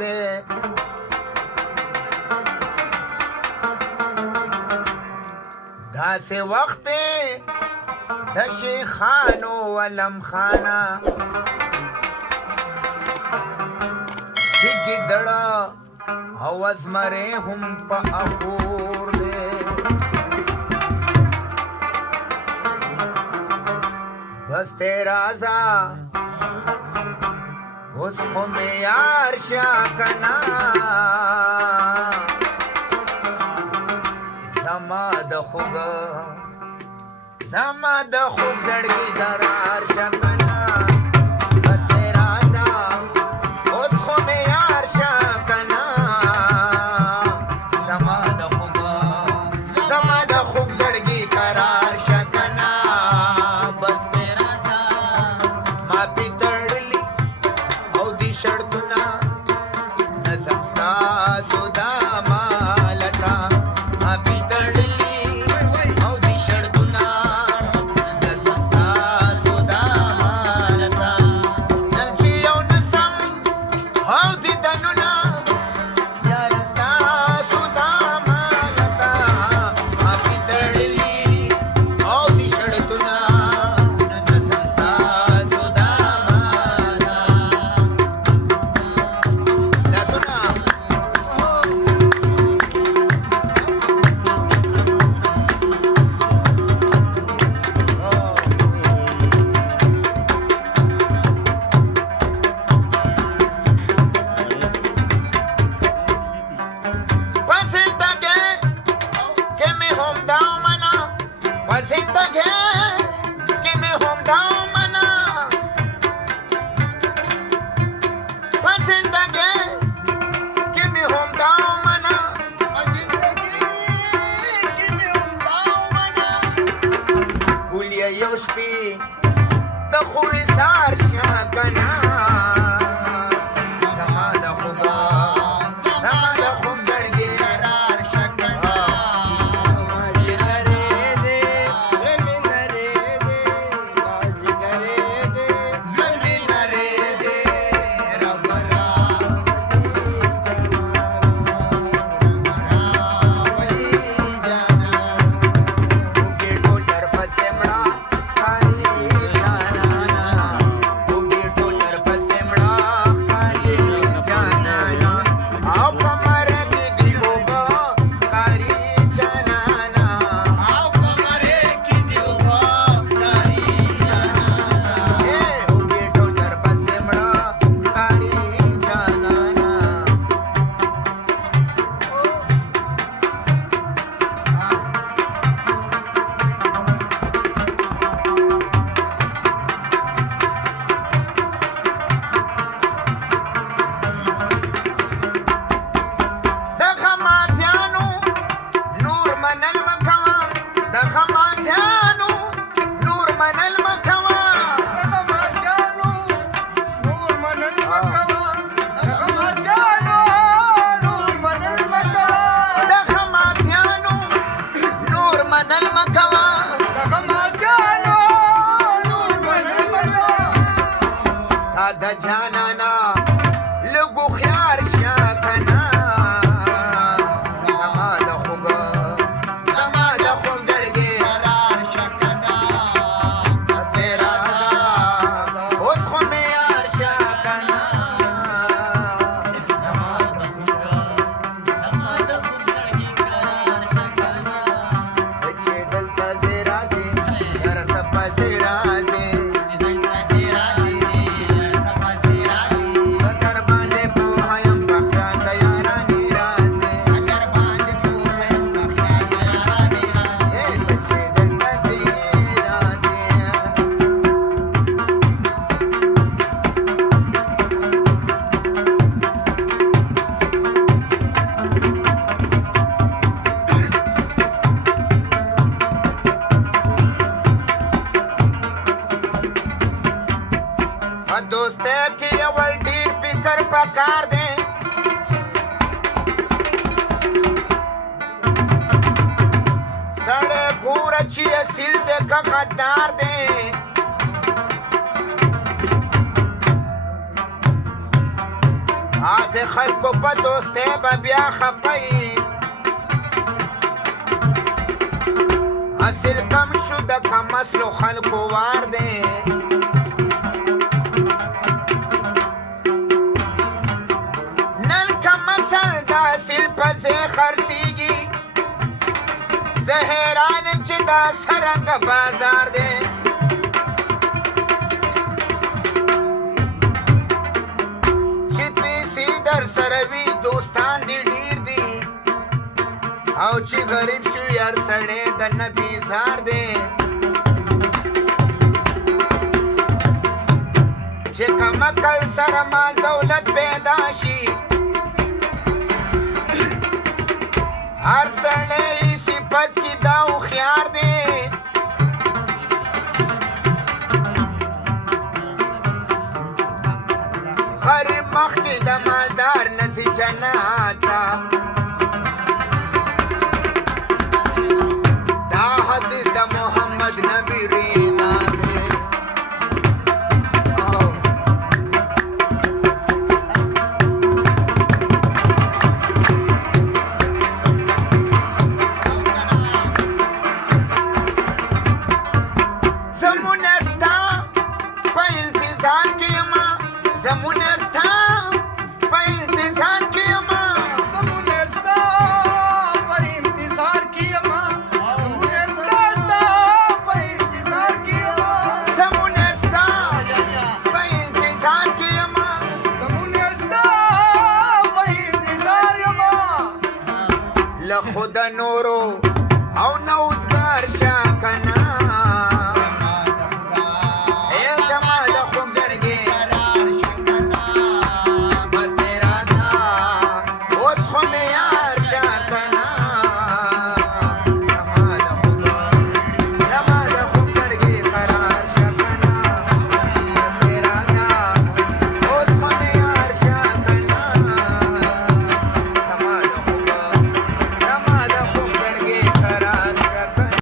دی داسې وخت د شیخانو ولم خانه چې ګیدړه او ازمرې هم په اخور دی بس ته راځه اوس خو مې یار شه کنه زما د خوږ زړګي درار شه کنه بس ته راځه اوس خو مې یار شه کنه زما د خوږ زړګي قرار شه کنه بس ته راځه ما پې تړلي او دي شرطونه نظم ستاسو دا مالکه ما پې تړلي او دي شرطونه نظم ستاسو دا مالکه نن چې یو نسم او دي دنونه یار ستاسو دا مالکه ما پې تړلي او دي شرطونه نظم ستاسو دا مالکه لاسونه Pasentage que me home down mana Pasentage que me home down mana Pasentage que me home down mana Kulia یو شپې د خوړې سار شه کنه زما د خوږ زړګي قرار شه کنه زلمي نرې دې رب راولي جانا اوګې ټول در پسې مړه ښکاري جانانا اوګې ټول در پسې مړه ښکاري جانانا او په مرګ دې اوبه ښکاري جانانا او په مرګ دې اوبه ښکاري جانانا اوګې ټول در پسې مړه ښکاري جانانا د خماسیانو نور منل مه کوه د خماسیانو نور منل مه کوه د خماسیانو نور منل مه کوه د خماسیانو نور منل مه کوه د خماسیانو نور منل مه کوه د خماسیانو نور منل مه کوه ساده جانانا لږ هوښیار شه کنه زما د خوږ زړګي قرار شه کنه بس ته راځه اوس خو مې یار شه کنه زما د خوږ زړګي قرار شه کنه چې دلته زه راځې یار څه پسې راځې در باندې پوهه یم په خیال د یارانې راځې ته چې دلته زه راځې په دوستۍ کې یو ډېر فکر پکار دی سړی ګوره چې اصیل دی که غدار دی आज خلکو په دوستۍ به بیا خپه حاصل کم شو د کم اصلو خلکو وار دی نن کم اصل د اصل په ځای خرڅېږي زه حیران یم چې دا څرنګه بازار دی چې پیسې در سره وي دوستان دې ډېر دي او چې غریب شو یار سړی د نه بیزار دی چې کم عقل سره مال دولت پیدا شي هر سړی صفت کې دا هوښیار دی غریب مخکې د مالدار نه ځي جنت ته دا حدیث د محمد نبی رینا دی زمونه ستا په انتظار کې یمه زمونه ستا په انتظار کې یمه زمونه ستا په انتظار کې یمه زمونه ستا په انتظار کې یمه زمونه ستا په انتظار کې یمه زمونه ستا په انتظار یمه له خود نورو